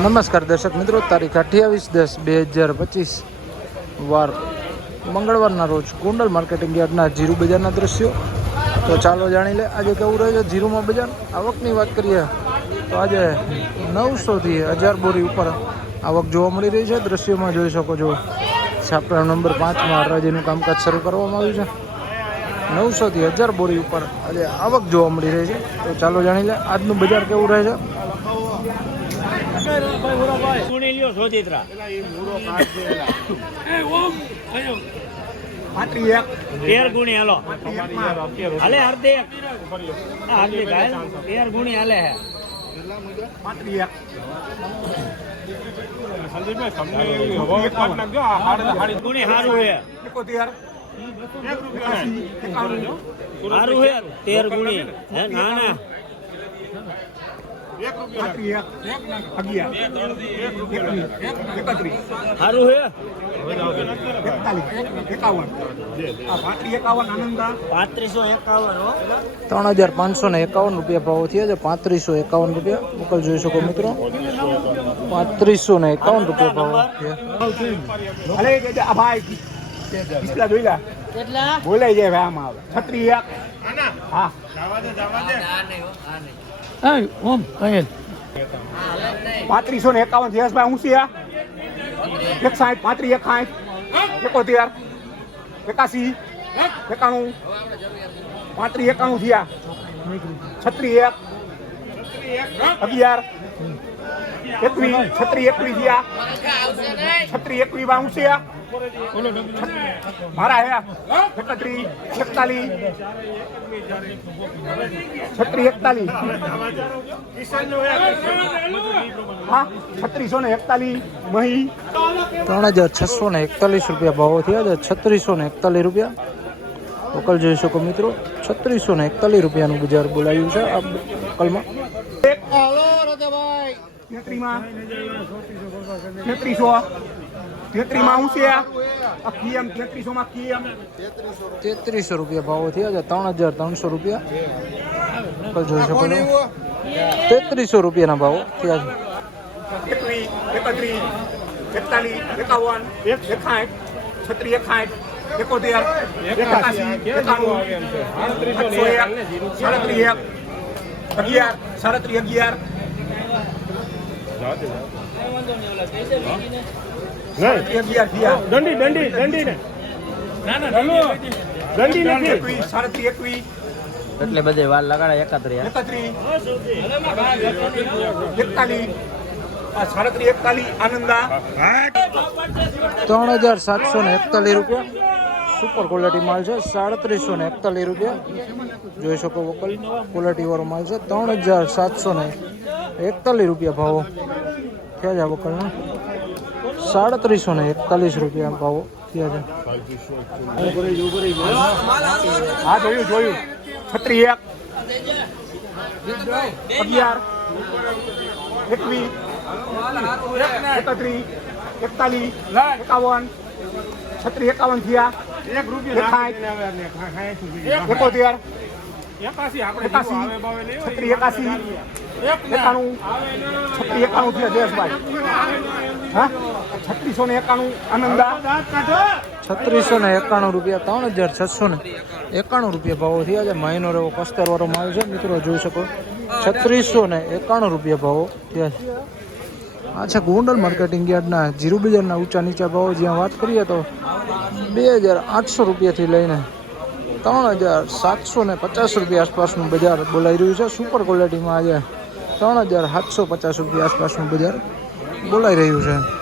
નમસ્કાર દર્શક મિત્રો, તારીખ અઠ્યાવીસ દસ બે હજાર પચીસ વાર મંગળવારના રોજ કુંડલ માર્કેટિંગ યાર્ડના જીરું બજારના દ્રશ્યો. તો ચાલો જાણી લે, આજે કેવું રહે છે જીરુમાં બજાર? આવકની વાત કરીએ, તો આજે નવસોથી હજાર બોરી ઉપર આવક જોવા મળી રહી છે. દ્રશ્યોમાં જોઈ શકો છો, છાપરા નંબર પાંચમાં હરાજીનું કામકાજ શરૂ કરવામાં આવ્યું છે. નવસોથી હજાર બોરી ઉપર આજે આવક જોવા મળી રહી છે. તો ચાલો જાણી લે, આજનું બજાર કેવું રહે છે? ગુણી લ્યો સોજિત્રા તેર ગુણી હાલો હાલે હાર્દિક હા, હાર્દિક હાલ તેર ગુણી હાલે હે ગુણી હારું હે હારું હે તેર ગુણી હે ના ના ત્રણ હજાર પાંચસો ને એકાવન રૂપિયા ભાવ થયા છે પાંત્રીસો એકાવન રૂપિયા મોકલ જોઈ શકો મિત્રો પાંત્રીસો ને એકાવન રૂપિયા ભાવ થયા બોલાઈ જાય ભાઈ આમાં. આવે છત્રી એક હા પાંત્રીસો ને એકાવન જયેશભાઈ ભાઈ ઊંચી આ એક સાઠ પાંત્રીસ એક સાઠ એકોતેર એકાસી. એકાણું. પાંત્રીસ, એકાણું થયા. છત્રી એક. અગિયાર. એકવીસ છત્રી એકવીસ થયા. છત્રી એકવીસમાં ઊંચી મારા હે એકત્રીસ એકતાલીસ છત્રીસ એકતાલીસ હા છત્રીસો ને એકતાલીસ મહી. ત્રણ હજાર છસો ને એકતાલીસ રૂપિયા ભાવ થયા છે. છત્રીસો ને એકતાલીસ રૂપિયા. વકલ જોઈ શકો મિત્રો. છત્રીસો ને એકતાલીસ રૂપિયાનું બજાર બોલાયું છે આ વકલમાં તેત્રીમાં હું છે આ? કીએમ તેત્રીસો માં કીએમ તેત્રીસો રૂપિયા ભાવો થયા છે ત્રણ હજાર ત્રણસો રૂપિયા. જોઈ શકો છો. તેત્રીસો રૂપિયાના ભાવો થયા છે. એકત્રીસ એકતાલીસ એકાવન એક એકાઠ છત્રીસ એકાઠ એકોતેર એકાસી એકાણું સાડત્રીસ એક અગિયાર સાડત્રીસ અગિયાર. દંડી દંડી દંડી ને દંડી નથી. એકવીસ એકવીસ એટલે બધે વાર લગાડે એકત્રી એકત્રીસ એકતાલીસ આ એકતાલીસ આનંદા ત્રણ હજાર સાતસો ને એકતાલીસ રૂપિયા. સુપર ક્વોલિટી માલ છે. સાડત્રીસો ને એકતાલીસ રૂપિયા. જોઈ શકો વકલ ક્વોલિટી વાળો માલ છે. ત્રણ હજાર સાતસો ને એકતાલીસ રૂપિયા ભાવો. થયા આ વકલના. સાડત્રીસો ને એકતાલીસ રૂપિયા ભાવો થયા છે. હા, જોયું જોયું. છત્રી એક. અગિયાર. એકવીસ. એકત્રીસ. એકતાલીસ. એકાવન. છત્રી એકાવન થયા. એક રૂપિયા એકોતેર. એકાસી. છત્રી એકાસી. એકાણું. છત્રી એકાણું થયા જયેશભાઈ હા? છત્રીસો ને એકાણું આનંદા. છત્રીસો ને એકાણું રૂપિયા, ત્રણ હજાર છસો ને એકાણું રૂપિયા ભાવો થયા છે. રહેવો એવો કસ્તરવાળો માલ છે. મિત્રો, જોઈ શકો. છત્રીસો ને એકાણું રૂપિયા ભાવો થયા છે. આ છે ગોંડલ માર્કેટિંગ યાર્ડના જીરુ બજારના ઊંચા નીચા ભાવો. જ્યાં વાત કરીએ તો બે હજાર આઠસો રૂપિયાથી લઈને ત્રણ હજાર સાતસો ને પચાસ રૂપિયા આસપાસનું બજાર બોલાઈ રહ્યું છે. સુપર ક્વોલિટીમાં આજે ત્રણ હજાર સાતસો પચાસ રૂપિયા આસપાસનું બજાર બોલાઈ રહ્યું છે.